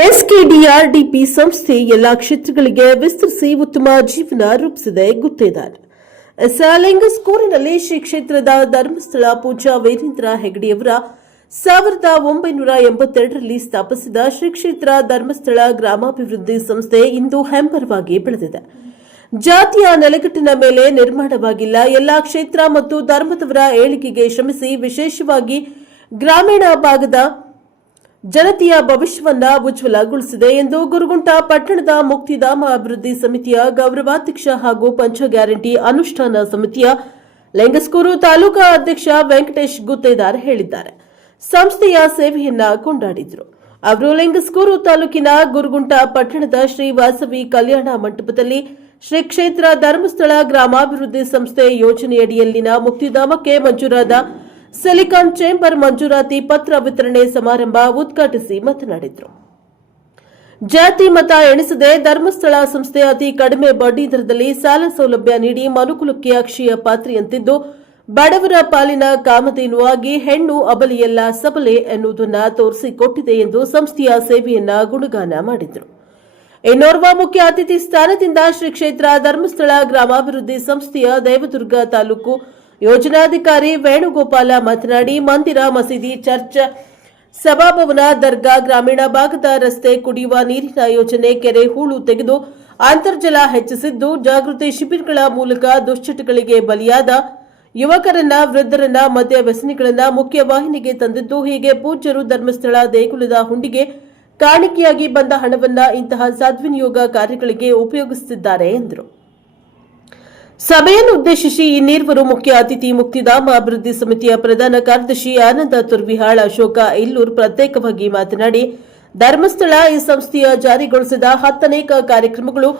SKDRDP ಸಂಸ್ಥೆ ಎಲ್ಲಾ ಕ್ಷೇತ್ರಗಳಿಗೆ ವಿಸ್ತರಿಸಿ ಉತ್ತಮ ಜೀವನ ರೂಪಿಸಿದೆ ಗುತ್ತೇದಾರ್. ಲಿಂಗಸ್ಕೂರಿನಲ್ಲಿ ಶ್ರೀ ಕ್ಷೇತ್ರದ ಧರ್ಮಸ್ಥಳ ಪೂಜಾ ವೀರೇಂದ್ರ ಹೆಗಡೆಯವರ 1982ರಲ್ಲಿ ಸ್ಥಾಪಿಸಿದ ಶ್ರೀ ಕ್ಷೇತ್ರ ಧರ್ಮಸ್ಥಳ ಗ್ರಾಮಾಭಿವೃದ್ಧಿ ಸಂಸ್ಥೆ ಇಂದು ಹೆಮ್ಮರವಾಗಿ ಬೆಳೆದಿದೆ. ಜಾತಿಯ ನೆಲೆಗಟ್ಟಿನ ಮೇಲೆ ನಿರ್ಮಾಣವಾಗಿಲ್ಲ. ಎಲ್ಲಾ ಕ್ಷೇತ್ರ ಮತ್ತು ಧರ್ಮದವರ ಏಳಿಗೆಗೆ ಶ್ರಮಿಸಿ ವಿಶೇಷವಾಗಿ ಗ್ರಾಮೀಣ ಭಾಗದ ಜನತೆಯ ಭವಿಷ್ಯವನ್ನ ಉಜ್ವಲಗೊಳಿಸಿದೆ ಎಂದು ಗುರುಗುಂಟ ಪಟ್ಟಣದ ಮುಕ್ತಿಧಾಮ ಅಭಿವೃದ್ಧಿ ಸಮಿತಿಯ ಗೌರವಾಧ್ಯಕ್ಷ ಹಾಗೂ ಪಂಚ ಗ್ಯಾರಂಟಿ ಅನುಷ್ಠಾನ ಸಮಿತಿಯ ಲಿಂಗಸ್ಕೂರು ತಾಲೂಕಾ ಅಧ್ಯಕ್ಷ ವೆಂಕಟೇಶ್ ಗುತ್ತೇದಾರ್ ಹೇಳಿದ್ದಾರೆ. ಸಂಸ್ಥೆಯ ಸೇವೆಯನ್ನ ಕೊಂಡಾಡಿದರು. ಅವರು ಲಿಂಗಸ್ಕೂರು ತಾಲೂಕಿನ ಗುರುಗುಂಟ ಪಟ್ಟಣದ ಶ್ರೀ ವಾಸವಿ ಕಲ್ಯಾಣ ಮಂಟಪದಲ್ಲಿ ಶ್ರೀ ಕ್ಷೇತ್ರ ಧರ್ಮಸ್ಥಳ ಗ್ರಾಮಾಭಿವೃದ್ಧಿ ಸಂಸ್ಥೆ ಯೋಜನೆಯಡಿಯಲ್ಲಿನ ಮುಕ್ತಿಧಾಮಕ್ಕೆ ಮಂಜೂರಾದ ಸಿಲಿಕಾನ್ ಚೇಂಬರ್ ಮಂಜೂರಾತಿ ಪತ್ರ ವಿತರಣೆ ಸಮಾರಂಭ ಉದ್ಘಾಟಿಸಿ ಮಾತನಾಡಿದರು. ಜಾತಿ ಮತ ಎಣಿಸದೆ ಧರ್ಮಸ್ಥಳ ಸಂಸ್ಥೆ ಅತಿ ಕಡಿಮೆ ಬಡ್ಡಿ ದರದಲ್ಲಿ ಸಾಲ ಸೌಲಭ್ಯ ನೀಡಿ ಮನುಕುಲಕ್ಕೆ ಅಕ್ಷಯ ಪಾತ್ರೆಯಂತಿದ್ದು ಬಡವರ ಪಾಲಿನ ಕಾಮಧೇನುವಾಗಿ ಹೆಣ್ಣು ಅಬಲೆಯಲ್ಲ ಸಬಲೆ ಎನ್ನುವುದನ್ನು ತೋರಿಸಿಕೊಟ್ಟಿದೆ ಎಂದು ಸಂಸ್ಥೆಯ ಸೇವೆಯನ್ನ ಗುಣಗಾನ ಮಾಡಿದರು. ಇನ್ನೋರ್ವ ಮುಖ್ಯ ಅತಿಥಿ ಸ್ಥಾನದಿಂದ ಶ್ರೀ ಕ್ಷೇತ್ರ ಧರ್ಮಸ್ಥಳ ಗ್ರಾಮಾಭಿವೃದ್ಧಿ ಸಂಸ್ಥೆಯ ದೇವದುರ್ಗ ತಾಲೂಕು ಯೋಜನಾಧಿಕಾರಿ ವೇಣುಗೋಪಾಲ ಮಾತನಾಡಿ ಮಂದಿರ, ಮಸೀದಿ, ಚರ್ಚ್, ಸಭಾಭವನ, ದರ್ಗಾ, ಗ್ರಾಮೀಣ ಭಾಗದ ರಸ್ತೆ, ಕುಡಿಯುವ ನೀರಿನ ಯೋಜನೆ, ಕೆರೆ ಹೂಳು ತೆಗೆದು ಅಂತರ್ಜಲ ಹೆಚ್ಚಿಸಿದ್ದು, ಜಾಗೃತಿ ಶಿಬಿರಗಳ ಮೂಲಕ ದುಶ್ಚಟಗಳಿಗೆ ಬಲಿಯಾದ ಯುವಕರನ್ನ, ವೃದ್ಧರನ್ನ, ಮದ್ಯ ವ್ಯಸನಿಗಳನ್ನ ಮುಖ್ಯವಾಹಿನಿಗೆ ತಂದಿದ್ದು, ಹೀಗೆ ಪೂಜ್ಯರು ಧರ್ಮಸ್ಥಳ ದೇಗುಲದ ಹುಂಡಿಗೆ ಕಾಣಿಕೆಯಾಗಿ ಬಂದ ಹಣವನ್ನ ಇಂತಹ ಸದ್ವಿನಿಯೋಗ ಕಾರ್ಯಗಳಿಗೆ ಉಪಯೋಗಿಸುತ್ತಿದ್ದಾರೆ ಎಂದರು. ಸಭೆಯನ್ನು ಉದ್ದೇಶಿಸಿ ಇನ್ನಿರುವರು ಮುಖ್ಯ ಅತಿಥಿ ಮುಕ್ತಿಧಾಮ ಅಭಿವೃದ್ಧಿ ಸಮಿತಿಯ ಪ್ರಧಾನ ಕಾರ್ಯದರ್ಶಿ ಆನಂದ ತುರ್ವಿಹಾಳ್, ಅಶೋಕ ಇಲ್ಲೂರ್ ಪ್ರತ್ಯೇಕವಾಗಿ ಮಾತನಾಡಿ ಧರ್ಮಸ್ಥಳ ಈ ಸಂಸ್ಥೆಯ ಜಾರಿಗೊಳಿಸಿದ 10 ಅನೇಕ ಕಾರ್ಯಕ್ರಮಗಳು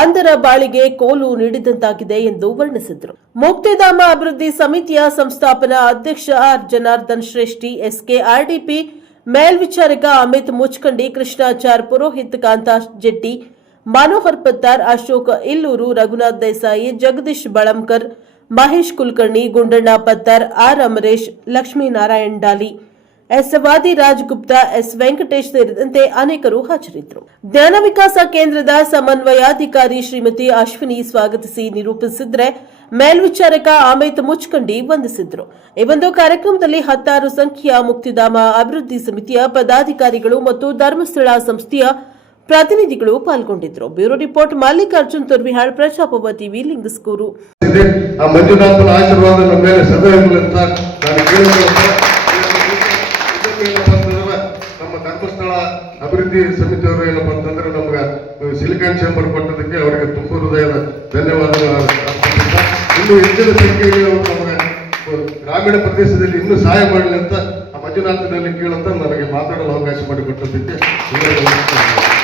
ಅಂಧರ ಬಾಳಿಗೆ ಕೋಲು ನೀಡಿದಂತಾಗಿದೆ ಎಂದು ವರ್ಣಿಸಿದರು. ಮುಕ್ತಿಧಾಮ ಅಭಿವೃದ್ಧಿ ಸಮಿತಿಯ ಸಂಸ್ಥಾಪನಾ ಅಧ್ಯಕ್ಷ ಆರ್ ಜನಾರ್ದನ್ ಶ್ರೇಷ್ಠಿ, ಎಸ್ಕೆಆರ್ಡಿಪಿ ಮೇಲ್ವಿಚಾರಕ Amit Muchkandi, Krishnachar Purohit, Kantash Jetti, Manohar Pattar, Ashok Illur, Raghunath Desai, Jagadish Balankar, Mahesh Kulkarni, Gundanna Pattar, R Amaresh, Lakshminarayan Dali, S Vadiraj Gupta, S Venkatesh ಸೇರಿದಂತೆ ಅನೇಕರು ಹಾಜರಿದ್ದರು. ಜ್ಞಾನ ವಿಕಾಸ ಕೇಂದ್ರದ ಸಮನ್ವಯಾಧಿಕಾರಿ ಶ್ರೀಮತಿ ಅಶ್ವಿನಿ ಸ್ವಾಗತಿಸಿ ನಿರೂಪಿಸಿದ್ರೆ, ಮೇಲ್ವಿಚಾರಕ ಅಮಿತ್ ಮುಚ್ಕಂಡಿ ವಂದಿಸಿದ್ರು. ಈ ಒಂದು ಕಾರ್ಯಕ್ರಮದಲ್ಲಿ 16 ಸಂಖ್ಯೆಯ ಮುಕ್ತಿಧಾಮ ಅಭಿವೃದ್ಧಿ ಸಮಿತಿಯ ಪದಾಧಿಕಾರಿಗಳು ಮತ್ತು ಧರ್ಮಸ್ಥಳ ಸಂಸ್ಥೆಯ ಪ್ರತಿನಿಧಿಗಳು ಪಾಲ್ಗೊಂಡಿದ್ದರು. Bureau report Mallikarjun Turvihal, Prajaprabha TV, Lingsugur. ಮಂಜುನಾಥನ ಆಶೀರ್ವಾದ ನಮ್ಮ ಮೇಲೆ ಸದಾ ಇರಲಿ ಅಂತ ನಮ್ಮ ಧರ್ಮಸ್ಥಳ ಅಭಿವೃದ್ಧಿ ಸಮಿತಿಯವರು ಏನಪ್ಪಾ ಅಂತಂದ್ರೆ ನಮ್ಗೆ ಸಿಲಿಕಾನ್ ಚೇಂಬರ್ ಕೊಟ್ಟದಕ್ಕೆ ಅವರಿಗೆ ತುಂಬ ಹೃದಯದ ಧನ್ಯವಾದಗಳು. ಇನ್ನು ಹೆಚ್ಚಿನ ಸಂಖ್ಯೆಯಲ್ಲಿ ಅವರು ನಮಗೆ ಗ್ರಾಮೀಣ ಪ್ರದೇಶದಲ್ಲಿ ಇನ್ನೂ ಸಹಾಯ ಮಾಡಲಿ ಅಂತ ಮಂಜುನಾಥನಲ್ಲಿ ಕೇಳಂತ ನನಗೆ ಮಾತಾಡಲು ಅವಕಾಶ ಮಾಡಿಕೊಟ್ಟದಕ್ಕೆ